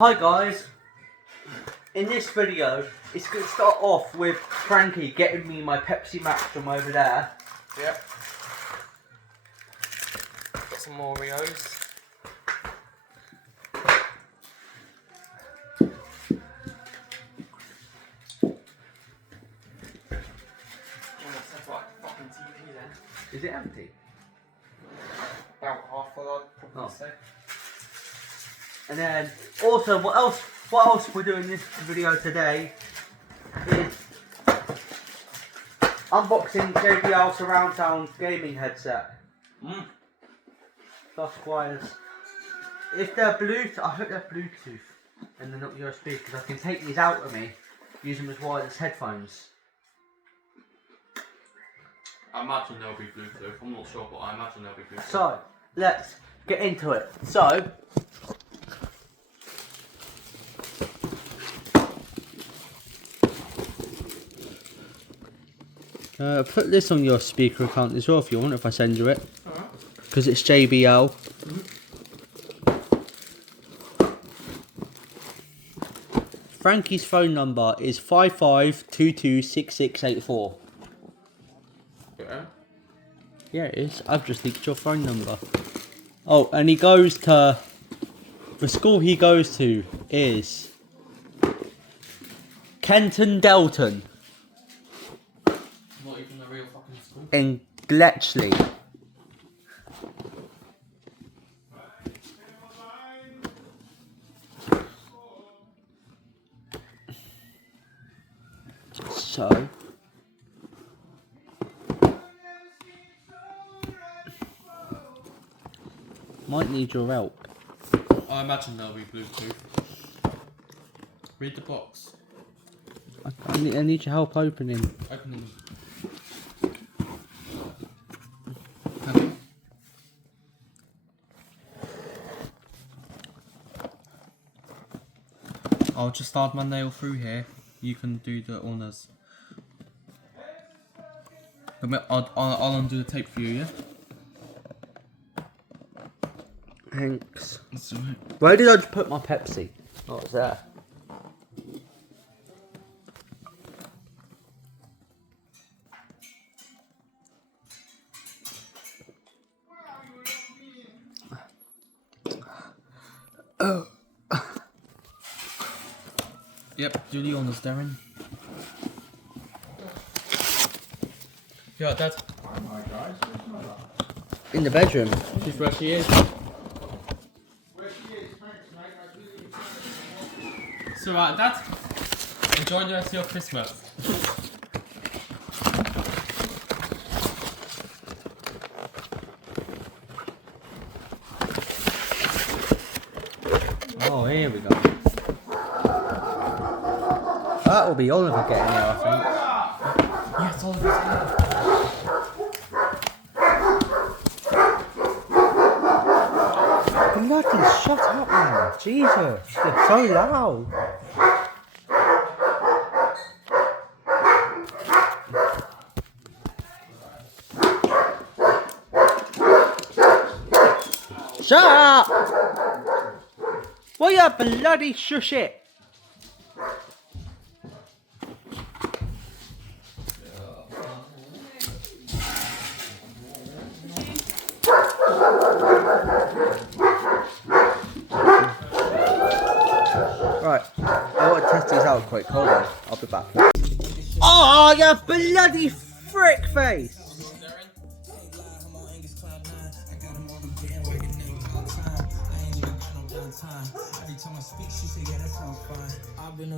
Hi guys, in this video it's going to start off with Frankie getting me my Pepsi Max from over there. Yep. Get some Oreos. Almost had like a fucking TV then. Is it empty? About half full, I'd probably say. And then also what else we're doing in this video today is unboxing JBL surround sound gaming headset. Plus wires. If they're Bluetooth, I hope they're Bluetooth and they're not USB, because I can take these out of me, use them as wireless headphones. I imagine they'll be Bluetooth. I'm not sure, but I imagine they'll be Bluetooth. So let's get into it. So put this on your speaker account as well if you want, if I send you it. Because it's JBL. Frankie's phone number is 55226684. Yeah. Yeah, it is. I've just leaked your phone number. Oh, and he goes to... The school he goes to is... Kenton Delton. Not even a real fucking school. In Bletchley. So might need your help. I imagine they'll be Bluetooth. Read the box. I need your help opening. Opening. I'll just start my nail through here. You can do the honours. I'll undo the tape for you, yeah? Thanks. That's alright. Where did I just put my Pepsi? Oh, it's there. Oh. Yep, do the honours, Darren. Yeah, Dad. In the bedroom. She's where she is. It's alright, Dad. Enjoy the rest of your Christmas. Oh, here we go. That will be Oliver getting there, I think. Yes, Oliver's here. Bloody shut up, man. Jesus, you're so loud. Shut up! Will you bloody shush it? Right, I want to test these out quick. Hold on, I'll be back. Oh, you bloody frick face! Every time I speak, she say, yeah, that sounds fine. I've been